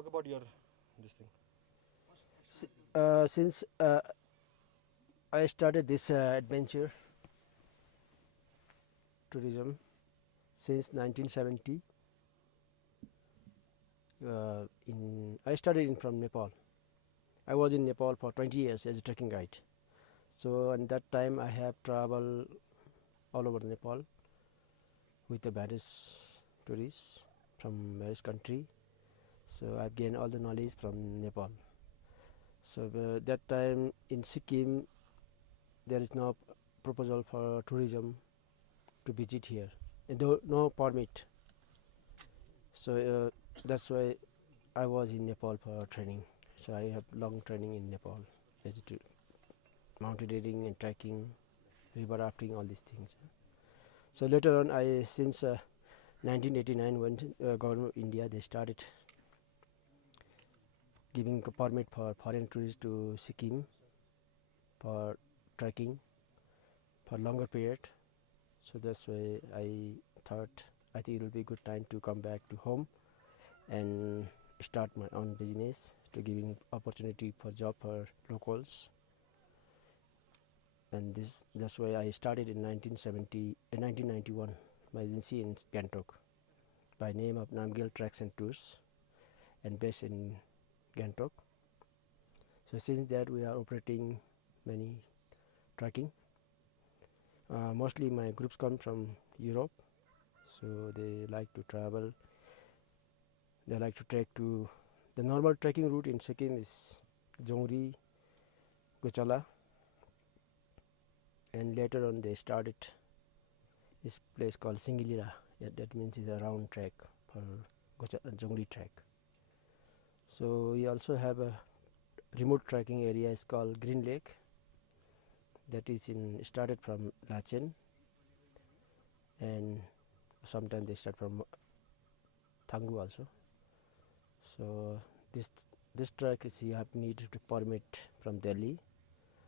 talk about your this thing. Since I started this adventure tourism since 1970. I started from Nepal. I was in Nepal for 20 years as a trekking guide. So at that time I have traveled all over Nepal with the various tourists from various country. So I've gained all the knowledge from Nepal. So that time in Sikkim there is no proposal for tourism to visit here, and no permit. So that's why I was in Nepal for training. So I have long training in Nepal as to mountaineering and trekking, river rafting, all these things. So later on, since 1989, when government of India they started giving a permit for foreign tourists to Sikkim for trekking for longer period. So that's why I thought I think it will be a good time to come back to home and start my own business to giving opportunity for job for locals. And that's why I started in 1991 my agency in Gangtok by name of Namgyal Treks and Tours, and based in Gangtok. So since that we are operating many trekking. Mostly my groups come from Europe, so they like to travel. They like to trek to the normal trekking route in Sikkim is Jongri, Gochala, and later on they started this place called Singilira. That means it's a round trek for Jongri trek. So we also have a remote trekking area is called Green Lake. That is started from Lachen, and sometimes they start from Thangu also. So this trek is you have need to permit from Delhi.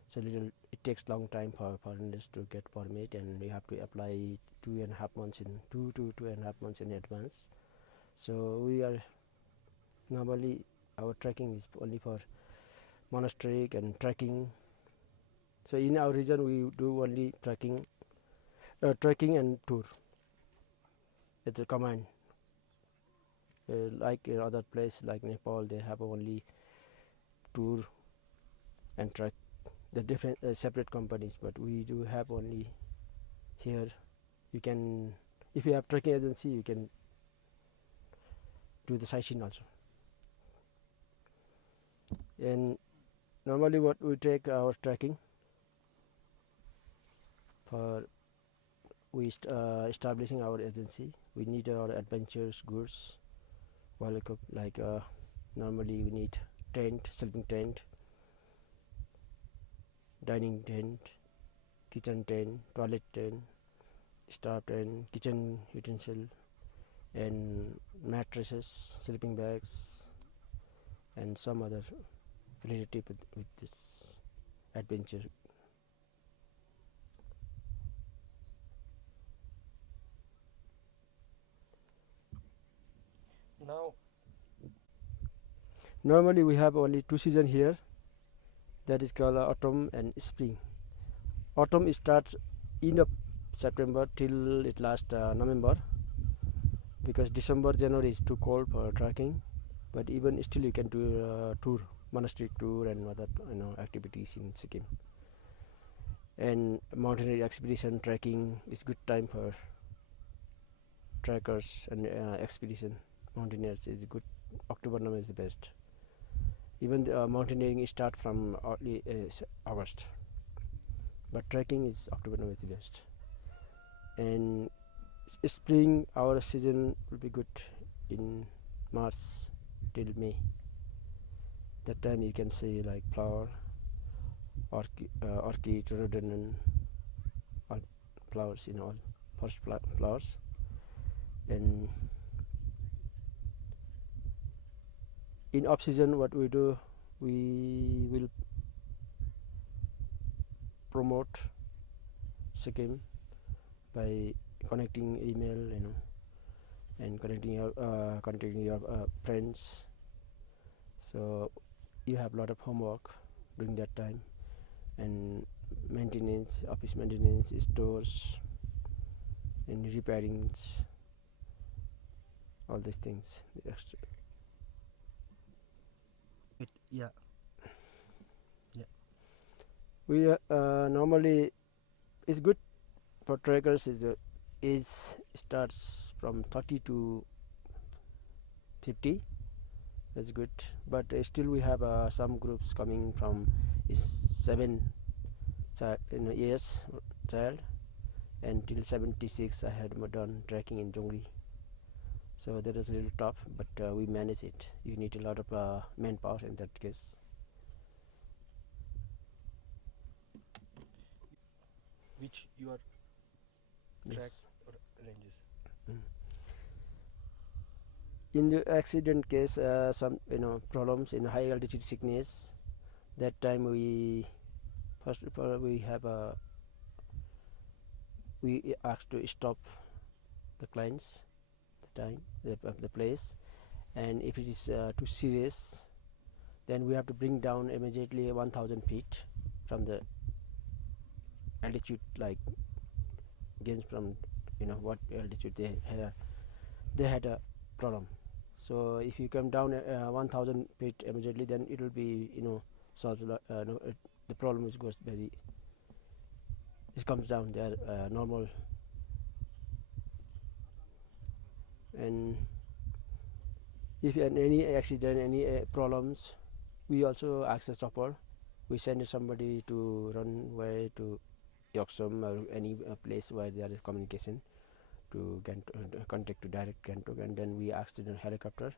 So it takes long time for foreigners to get permit, and you have to apply 2.5 months in 2.5 months in advance. So we are normally our trekking is only for monastery and trekking. So in our region we do only trekking and tour. It's a command. Like in other place like Nepal, they have only tour and trek. The different separate companies, but we do have only here. You can, if you have trekking agency, you can do the sightseeing also. And normally, what we take our trekking for establishing our agency, we need our adventures goods, like normally we need tent, sleeping tent, dining tent, kitchen tent, toilet tent, staff tent, kitchen utensil, and mattresses, sleeping bags, and some other related with this adventure. Now, normally we have only 2 seasons here. That is called autumn and spring. Autumn starts end of September till it lasts November, because December, January is too cold for trekking. But even still, you can do tour, monastery tour, and other activities in Sikkim. And mountaineering expedition trekking is good time for trekkers and expedition mountaineers is good. October, November is the best. Even the mountaineering start from early August, but trekking is October, November is the best. And spring, our season will be good in March till May. That time you can see like flower, orchid, rhododendron, all flowers, all first flowers. And in off season, what we do, we will promote Sikkim by connecting email, and contacting your friends, So you have a lot of homework during that time, and maintenance, office maintenance, stores, and repairings, all these things. The extra. Yeah. Yeah. We normally it's good for trekkers. Is the age starts from 30 to 50. That's good, but still we have some groups coming from is 7 years child until 76. I had done trekking in Jongri, so that was a little tough, but we manage it. You need a lot of manpower in that case. Which your track Yes. or ranges? Mm. In the accident case, some problems in high altitude sickness. That time we first of all we asked to stop the clients, the time, the place, and if it is too serious, then we have to bring down immediately 1,000 feet from the altitude, like gains from what altitude they had a problem. So if you come down 1,000 feet immediately, then it will be solved. No, the problem is goes very. It comes down there normal, and if you had any accident, any problems, we also ask the chopper. We send somebody to run away to Yoksum or any place where there is communication to contact to direct Gangtok, and then we ask the helicopter.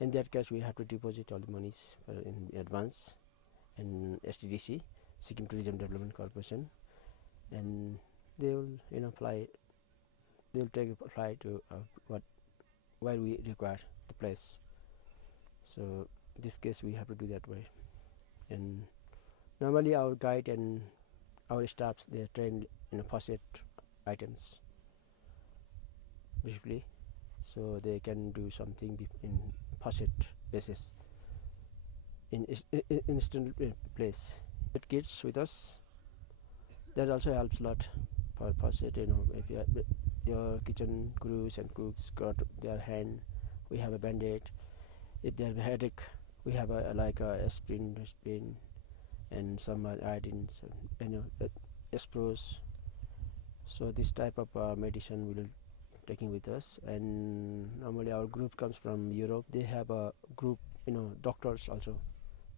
In that case, we have to deposit all the monies in advance and STDC, Sikkim Tourism Development Corporation, and they will fly. They will take a flight to where we require the place. So in this case, we have to do that way. And normally, our guide and our staffs, they are trained in first aid items briefly, so they can do something in first aid basis in instant place. With kids with us, that also helps a lot for first aid. If you have your kitchen crews and cooks got their hand, we have a band-aid. If they have a headache, we have like a aspirin, and some iodines, and Espros. So this type of medicine we will taking with us. And normally our group comes from Europe. They have a group, doctors also.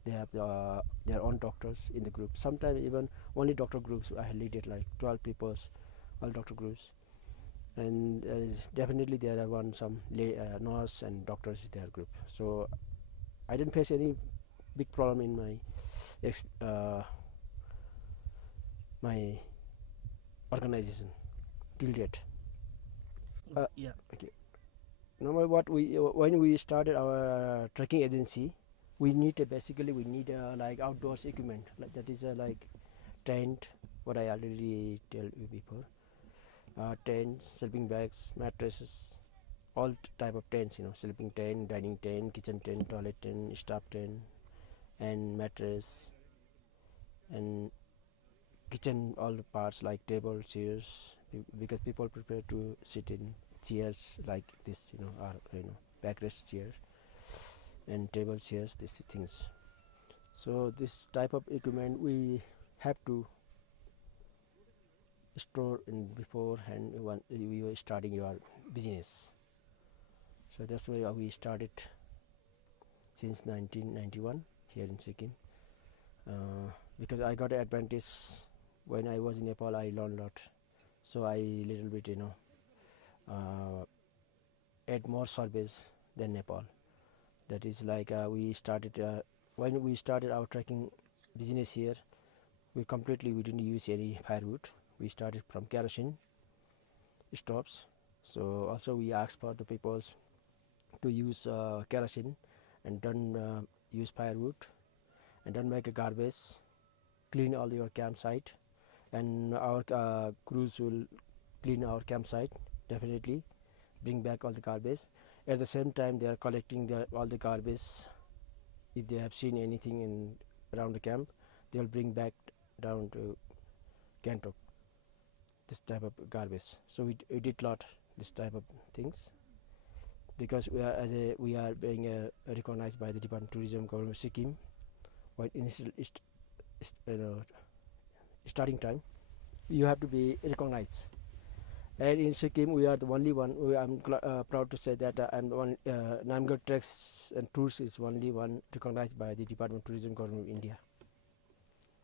They have their own doctors in the group. Sometimes even only doctor groups. I lead it like 12 people, all doctor groups. And there is definitely there are some nurse and doctors in their group. So I didn't face any big problem in my organization till date. Yeah. Okay. Normally, what when we started our trekking agency, we need basically we need like outdoors equipment. Like that is like tent. What I already tell you before. Tents, sleeping bags, mattresses, all type of tents. Sleeping tent, dining tent, kitchen tent, toilet tent, staff tent, and mattress, and kitchen all the parts like table, chairs, because people prefer to sit in chairs like this, or backrest chairs and table chairs, these things. So this type of equipment we have to store in beforehand when we were starting your business. So that's why we started since 1991 here in Sikkim. Because I got an advantage when I was in Nepal. I learned a lot, so I little bit add more surveys than Nepal. That is like we started when we started our trekking business here. We didn't use any firewood. We started from kerosene stoves. So also we asked for the people to use kerosene and don't use firewood, and don't make a garbage. Clean all your campsite, and our crews will clean our campsite. Definitely bring back all the garbage. At the same time, they are collecting all the garbage if they have seen anything in around the camp, they will bring back down to Gangtok this type of garbage. So we did lot this type of things because we are being recognized by the Department of Tourism, Government of Sikkim. While initial starting time, you have to be recognized. And in Sikkim, we are the only one. I'm proud to say that Namgyal Treks and Tours is only one recognized by the Department of Tourism, Government of India.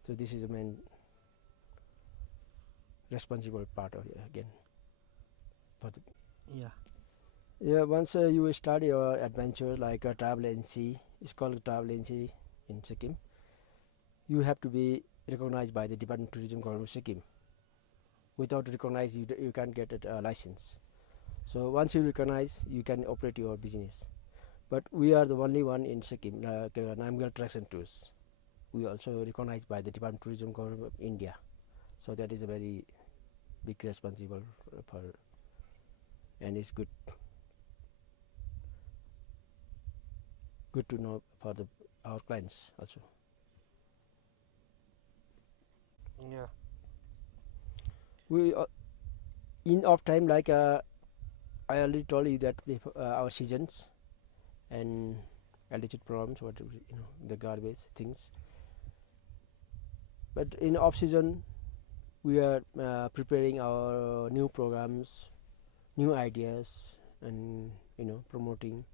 So this is the main responsible part of it again. For the Yeah. yeah, once you start your adventure like a travel agency, it's called travel agency in Sikkim. You have to be recognized by the Department of Tourism, Government of Sikkim. Without recognize, you can't get a license. So once you recognize, you can operate your business. But we are the only one in Sikkim, Namgyal Treks and Tours. We also recognized by the Department of Tourism, Government of India. So that is a very big responsible for, and it's good to know for our clients also. Yeah. We in off time, like I already told you that our seasons and altitude problems, whatever, the garbage things. But in off season, we are preparing our new programs, new ideas, and promoting.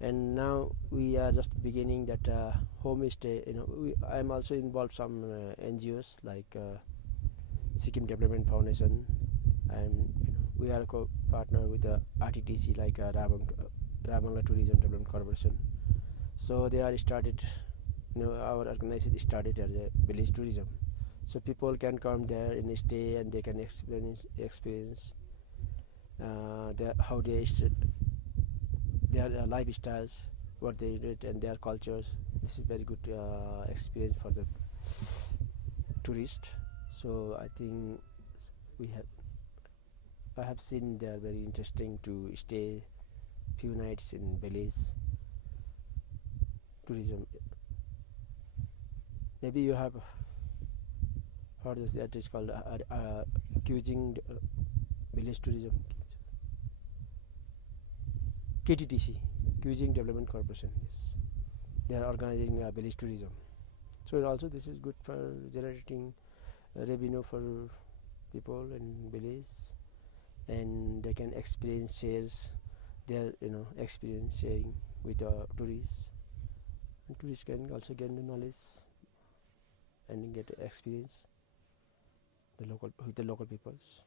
And now we are just beginning that homestay. I'm also involved some NGOs like Sikkim Development Foundation, and we are co-partner with the RTTC like Rabangla Tourism Development Corporation. So they are started. Our organization started as a village tourism, so people can come there and stay, and they can experience how their lifestyles, what they did, and their cultures. This is very good experience for the tourist. So I think I have seen they are very interesting to stay few nights in village tourism. Maybe you have heard this, that is called Cuisine Village Tourism. KTTC, Cuisine Development Corporation. Yes, they are organizing village tourism. So also this is good for generating revenue for people in village, and they can shares their experience sharing with the tourists, and tourists can also gain the knowledge and get experience with the local peoples.